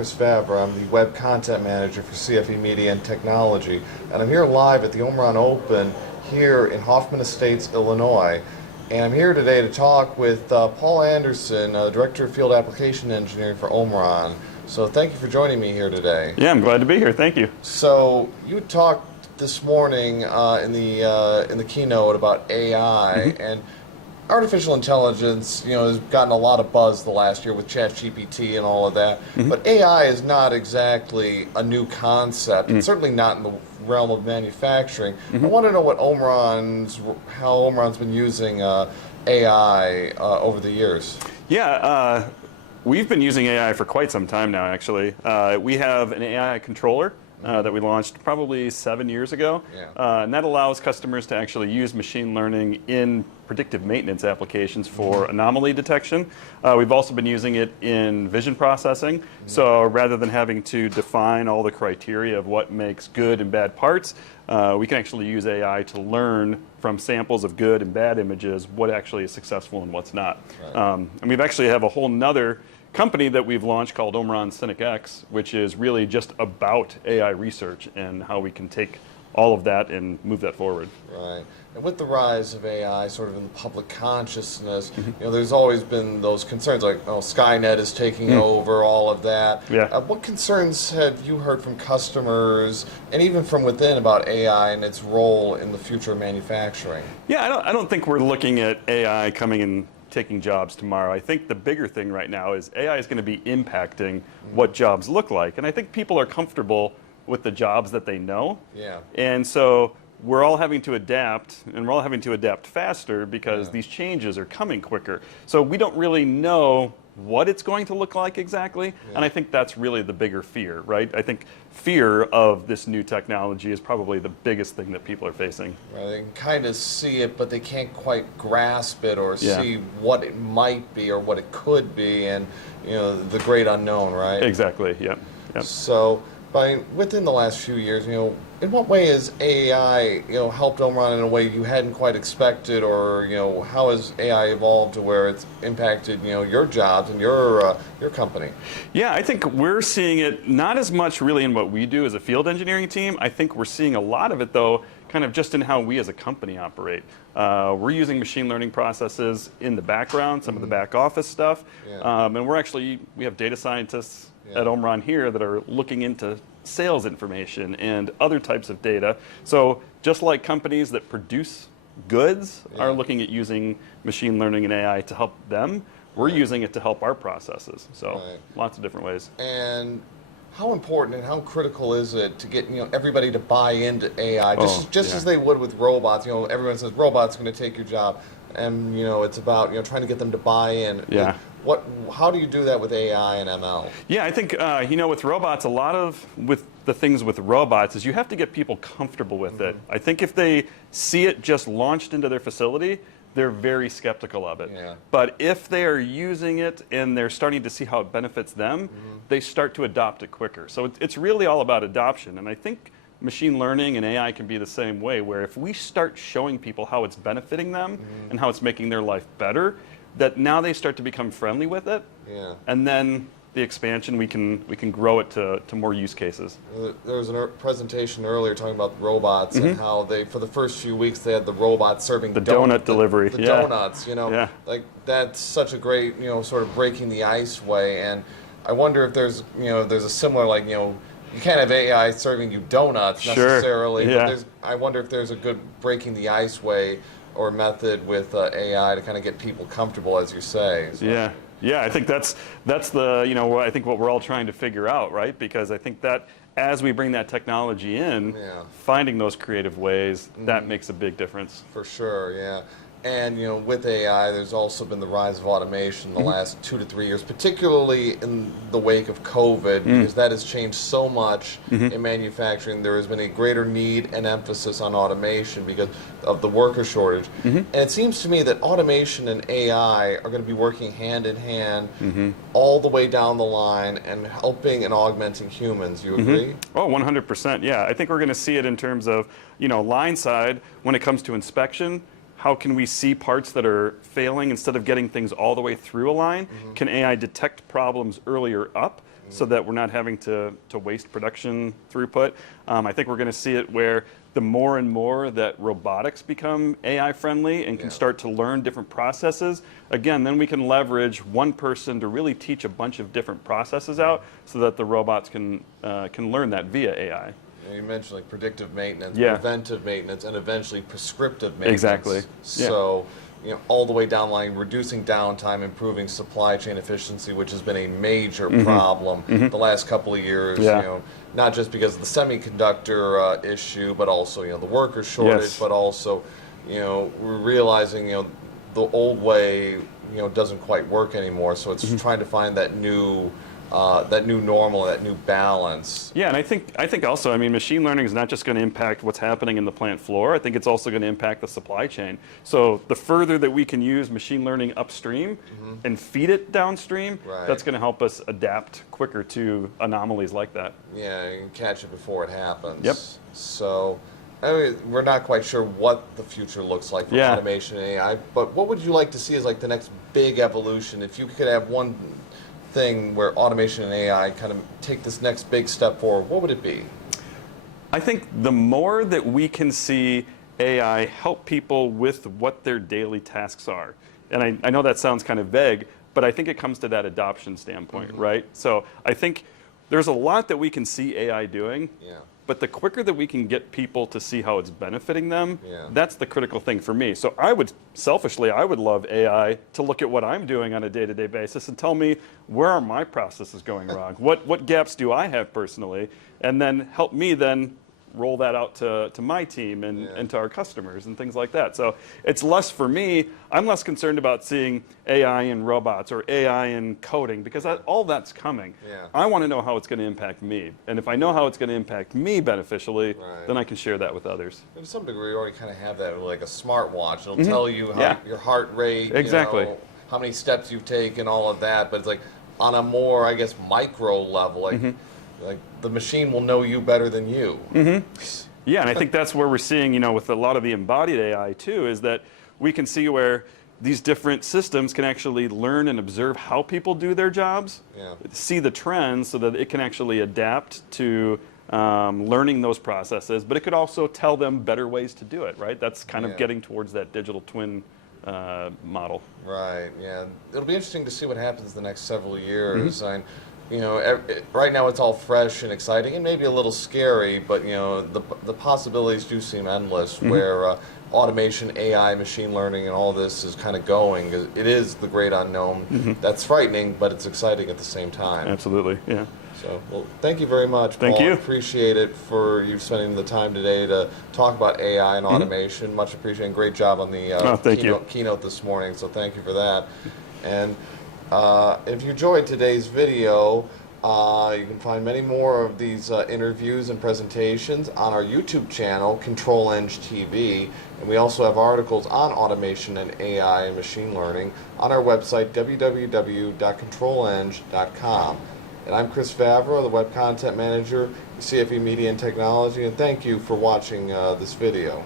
Chris Vavra. I'm the Web Content Manager for CFE Media and Technology. And I'm here live at the Omron Open here in Hoffman Estates, Illinois. And I'm here today to talk with Paul Anderson, Director of Field Application Engineering for Omron. So thank you for joining me here today. Yeah, I'm glad to be here. Thank you. So you talked this morning in the keynote about AI, and artificial intelligence, has gotten a lot of buzz the last year with ChatGPT and all of that. But AI is not exactly a new concept. It's certainly not in the realm of manufacturing. I want to know how Omron's been using AI over the years. Yeah, we've been using AI for quite some time now, actually. We have an AI controller that we launched probably 7 years ago. And that allows customers to actually use machine learning in predictive maintenance applications for anomaly detection. We've also been using it in vision processing. So rather than having to define all the criteria of what makes good and bad parts, we can actually use AI to learn from samples of good and bad images what actually is successful and what's not. And we've actually have a whole nother company that we've launched called Omron X, which is really just about AI research and how we can take all of that and move that forward. Right. And with the rise of AI sort of in the public consciousness, there's always been those concerns like, Skynet is taking over, all of that. What concerns have you heard from customers and even from within about AI and its role in the future of manufacturing? Yeah, I don't think we're looking at AI coming and taking jobs tomorrow. I think the bigger thing right now is AI is going to be impacting what jobs look like. And I think people are comfortable with the jobs that they know. And so we're all having to adapt, and we're all having to adapt faster because these changes are coming quicker. So we don't really know what it's going to look like exactly, and I think that's really the bigger fear, right? I think fear of this new technology is probably the biggest thing that people are facing. Right, they can kind of see it, but they can't quite grasp it or see what it might be or what it could be, and the great unknown, right? Exactly. Yep. So, within the last few years, in what way has AI, helped Omron in a way you hadn't quite expected, or how has AI evolved to where it's impacted, your jobs and your company? Yeah, I think we're seeing it not as much really in what we do as a field engineering team. I think we're seeing a lot of it though, kind of just in how we as a company operate. We're using machine learning processes in the background, some of the back office stuff, and we have data scientists at Omron here that are looking into sales information and other types of data. So just like companies that produce goods are looking at using machine learning and AI to help them, we're using it to help our processes. So lots of different ways. And how important and how critical is it to get everybody to buy into AI, just as they would with robots? Everyone says robots are going to take your job, and it's about trying to get them to buy in. How do you do that with AI and ML? Yeah, I think with robots, with the things with robots is you have to get people comfortable with it. I think if they see it just launched into their facility, they're very skeptical of it. But if they are using it and they're starting to see how it benefits them, they start to adopt it quicker. So it's really all about adoption. And I think machine learning and AI can be the same way, where if we start showing people how it's benefiting them and how it's making their life better, that now they start to become friendly with it. And then the expansion, we can grow it to more use cases. There was a presentation earlier talking about robots and how for the first few weeks they had the robots serving the donut delivery. The donuts, like that's such a great, sort of breaking the ice way. And I wonder if there's a similar, you can't have AI serving you donuts necessarily, but I wonder if there's a good breaking the ice way or method with AI to kind of get people comfortable, as you say. So. Yeah. I think that's the I think what we're all trying to figure out, right? Because I think that as we bring that technology in, finding those creative ways, that makes a big difference. For sure, yeah. And with AI, there's also been the rise of automation in the last 2 to 3 years, particularly in the wake of COVID, because that has changed so much in manufacturing. There has been a greater need and emphasis on automation because of the worker shortage. And it seems to me that automation and AI are going to be working hand in hand all the way down the line and helping and augmenting humans. You agree? Oh, 100%. Yeah, I think we're going to see it in terms of line side when it comes to inspection. How can we see parts that are failing instead of getting things all the way through a line? Can AI detect problems earlier up so that we're not having to waste production throughput. I think we're going to see it where the more and more that robotics become AI friendly and can start to learn different processes, again, then we can leverage one person to really teach a bunch of different processes out so that the robots can learn that via AI. You mentioned like predictive maintenance, Yeah. preventive maintenance, and eventually prescriptive maintenance. Exactly. So, all the way down the line, reducing downtime, improving supply chain efficiency, which has been a major problem the last couple of years. Yeah. Not just because of the semiconductor issue, but also the worker shortage, Yes. but also we're realizing the old way doesn't quite work anymore. So it's trying to find that new normal, that new balance. Yeah, and I think also, I mean, machine learning is not just going to impact what's happening in the plant floor. I think it's also going to impact the supply chain. So the further that we can use machine learning upstream and feed it downstream, that's going to help us adapt quicker to anomalies like that. Yeah, you can catch it before it happens. Yep. So, I mean, we're not quite sure what the future looks like for automation and AI, but what would you like to see as like the next big evolution? If you could have one thing where automation and AI kind of take this next big step forward, what would it be? I think the more that we can see AI help people with what their daily tasks are, and I know that sounds kind of vague, but I think it comes to that adoption standpoint, right? So I think there's a lot that we can see AI doing, but the quicker that we can get people to see how it's benefiting them, that's the critical thing for me. So I would love AI to look at what I'm doing on a day-to-day basis and tell me where are my processes going wrong? What gaps do I have personally? And then help me then roll that out to my team and to our customers and things like that. So it's less for me. I'm less concerned about seeing AI in robots or AI in coding because all that's coming. I want to know how it's going to impact me. And if I know how it's going to impact me beneficially, then I can share that with others. To some degree, you already kind of have that with like a smartwatch. It'll tell you how, your heart rate, how many steps you've taken, all of that. But it's like on a more, I guess, micro level, like the machine will know you better than you. Yeah, and I think that's where we're seeing, with a lot of the embodied AI too, is that we can see where these different systems can actually learn and observe how people do their jobs, see the trends so that it can actually adapt to learning those processes, but it could also tell them better ways to do it, right? That's kind of getting towards that digital twin model. Right, yeah. It'll be interesting to see what happens the next several years. Right now it's all fresh and exciting and maybe a little scary, but the possibilities do seem endless where automation, AI, machine learning, and all this is kind of going. It is the great unknown. That's frightening, but it's exciting at the same time. Absolutely, yeah. So, well, thank you very much, Paul. Thank you. Appreciate it for you spending the time today to talk about AI and automation. Much appreciated. And great job on the keynote this morning, so thank you for that. And if you enjoyed today's video, you can find many more of these interviews and presentations on our YouTube channel, Control Eng TV. And we also have articles on automation and AI and machine learning on our website, www.controleng.com. And I'm Chris Vavra, the Web Content Manager, CFE Media and Technology, and thank you for watching this video.